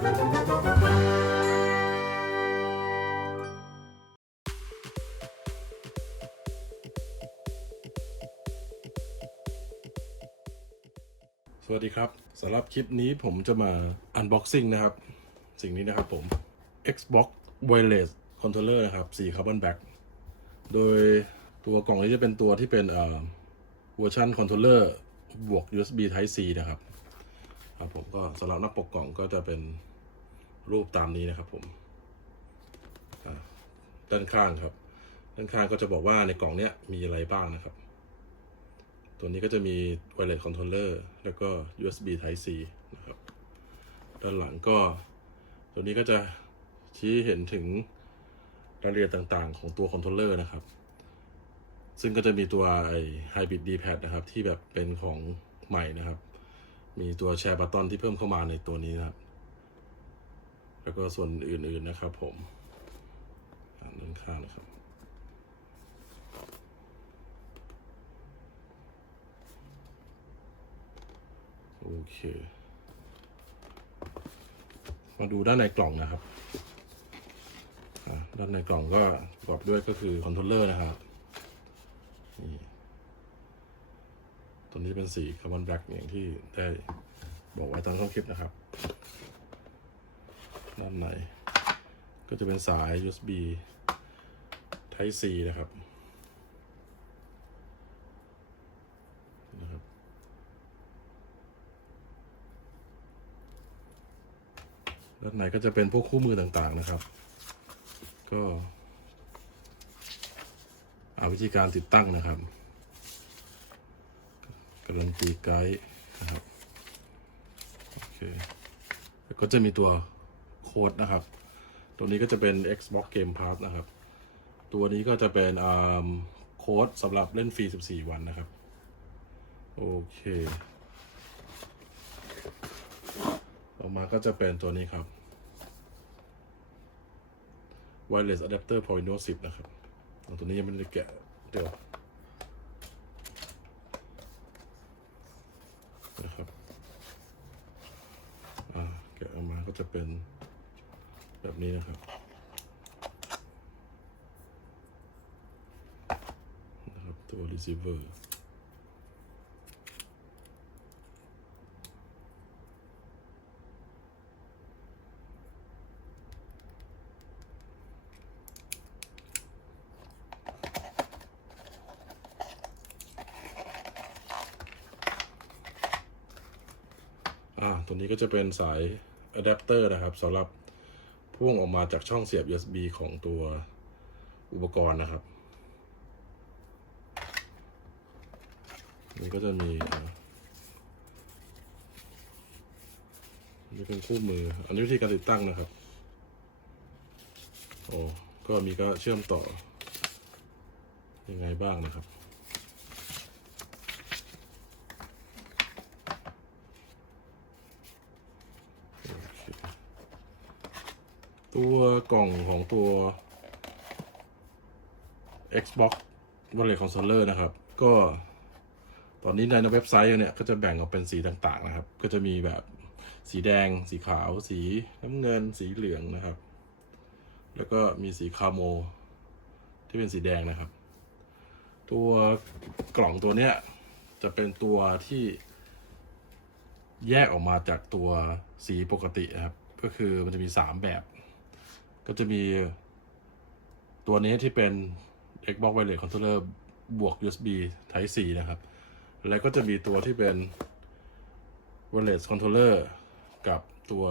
สวัสดีครับสำหรับคลิปนี้ผมจะมา unboxing นะครับ สิ่งนี้นะครับผม Xbox Wireless Controller นะครับสี Carbon Black โดยตัวกล่องนี้จะเป็นตัวที่เป็นเอ่อเวอร์ชันคอนโทรลเลอร์บวก USB Type C นะครับครับผมก็สำหรับหน้าปกกล่องก็จะเป็น รูปตามนี้นะครับผมด้านข้างครับ ด้านข้างก็จะบอกว่าในกล่องเนี้ยมีอะไรบ้างนะครับ ตัวนี้ก็จะมี wireless controller แล้วก็ USB Type C นะครับ ด้านหลังก็ ตัวนี้ก็จะชี้เห็นถึงรายละเอียดต่างๆ ของตัวคอนโทรลเลอร์นะครับ ซึ่งก็จะมีตัวไอ้ Hybrid D-pad นะครับ ที่แบบเป็นของใหม่นะครับ มีตัวแชร์บัตตอนที่เพิ่มเข้ามาในตัวนี้นะครับ แล้วก็ส่วนอื่นๆนะครับผมอ่านด้านข้างนะครับโอเค มาดูด้านในกล่องนะครับ ด้านในกล่องก็ประกอบด้วยก็คือคอนโทรลเลอร์นะครับนี่ตัวนี้เป็นสีคาร์บอนแบล็กอย่างที่ได้บอกไว้ตอนต้นคลิปนะครับานใน ก็จะเป็นสาย USB Type C นะครับนะครับ ด้านในก็จะเป็นพวกคู่มือต่างๆนะครับ ก็เอาวิธีการติดตั้งนะครับการันตีไกด์นะครับ โอเค แล้วก็จะมีตัว โค้ดนะครับ ตัวนี้ก็จะเป็น Xbox Game Pass นะครับ ตัวนี้ก็จะเป็นอ่าโค้ดสำหรับเล่นฟรี 14 วันนะครับ โอเค ต่อมาก็จะเป็นตัวนี้ครับ wireless adapter for Windows 10 นะครับ ตัวนี้ยังไม่ได้แกะเดี๋ยวนะครับ อ่า แกะออกมาก็จะเป็น แบบนี้นะครับนะครับ ตัว receiver อ่าตัวนี้ก็จะเป็นสายอะแดปเตอร์นะครับสำหรับ พ่วงออกมาจากช่องเสียบ USB ของตัวอุปกรณ์นะครับ นี่ก็จะมีนนี่เป็นคู่มือ อันนี้วิธีการติดตั้งนะครับ โอ้ก็มีก็เชื่อมต่อยังไงบ้างนะครับ ตัวกล่องของตัว Xbox Wireless Controller นะครับ ก็ ตอนนี้ในเว็บไซต์เนี่ยก็จะแบ่งออกเป็นสีต่างๆนะครับ ก็จะมีแบบสีแดง สีขาว สีน้ำเงิน สีเหลืองนะครับ แล้วก็มีสีคาโม ที่เป็นสีแดงนะครับ ตัวกล่องตัวเนี้ยจะเป็นตัวที่แยกออกมาจากตัวสีปกตินะครับ ก็คือมันจะมี 3 แบบ ก็จะมีตัวนี้ที่เป็น Xbox Wireless Controller บวก USB Type C นะครับ แล้วก็จะมีตัวที่เป็น Wireless Controller กับตัว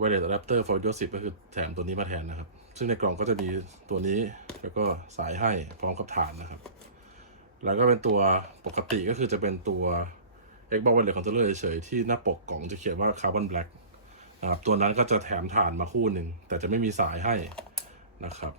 Wireless Adapter for Windows 10 ก็คือแถมตัวนี้มาแทนนะครับ ซึ่งในกล่องก็จะมีตัวนี้แล้วก็สายให้พร้อมกับฐานนะครับ แล้วก็เป็นตัวปกติก็คือจะเป็นตัว Xbox Wireless Controller เฉยๆที่หน้าปกกล่องจะเขียนว่า Carbon Black นะครับตัวนั้นก็จะแถมฐานมาคู่หนึ่งแต่จะไม่มีสายให้นะครับ